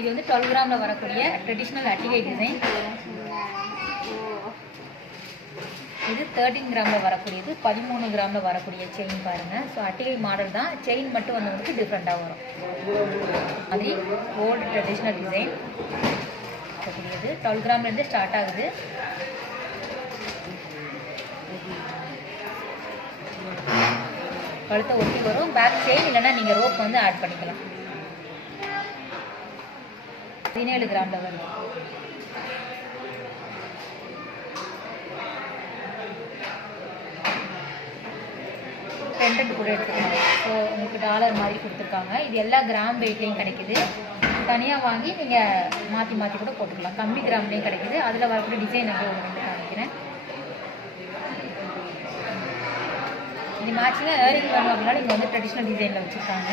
இது வந்து டுவெல் கிராமில் வரக்கூடிய ட்ரெடிஷ்னல் அட்டிகை டிசைன் இது தேர்ட்டீன் கிராமில் வரக்கூடியது பதிமூணு கிராமில் வரக்கூடிய செயின் பாருங்கள் ஸோ அட்டிகை மாடல் தான். செயின் மட்டும் வந்து உங்களுக்கு டிஃப்ரெண்ட்டாக வரும். அது ஓல்டு ட்ரெடிஷ்னல் டிசைன் வரக்கூடியது டுவெல் கிராம்லேருந்து ஸ்டார்ட் ஆகுது. கழுத்தை ஒட்டி வரும். பேக் செயின் இல்லைன்னா நீங்கள் ரோப் வந்து ஆட் பண்ணிக்கலாம். பதினேழு கிராமில் வரும் பெண்டன்ட் கூட எடுத்துக்கலாம். ஸோ உங்களுக்கு டாலர் மாதிரி கொடுத்துருக்காங்க. இது எல்லா கிராம் வெயிட்லேயும் கிடைக்குது. தனியாக வாங்கி நீங்கள் மாற்றி மாற்றி கூட போட்டுக்கலாம். கம்மி கிராம்லேயும் கிடைக்குது. அதில் வரக்கூடிய டிசைன் அப்படியே ஒன்று ரெண்டு காமிக்கிறேன். இது மேட்சிங்காக ஏரிங் வரணும் அப்படின்னாலும் இங்கே வந்து ட்ரெடிஷ்னல் டிசைனில் வச்சுருக்காங்க.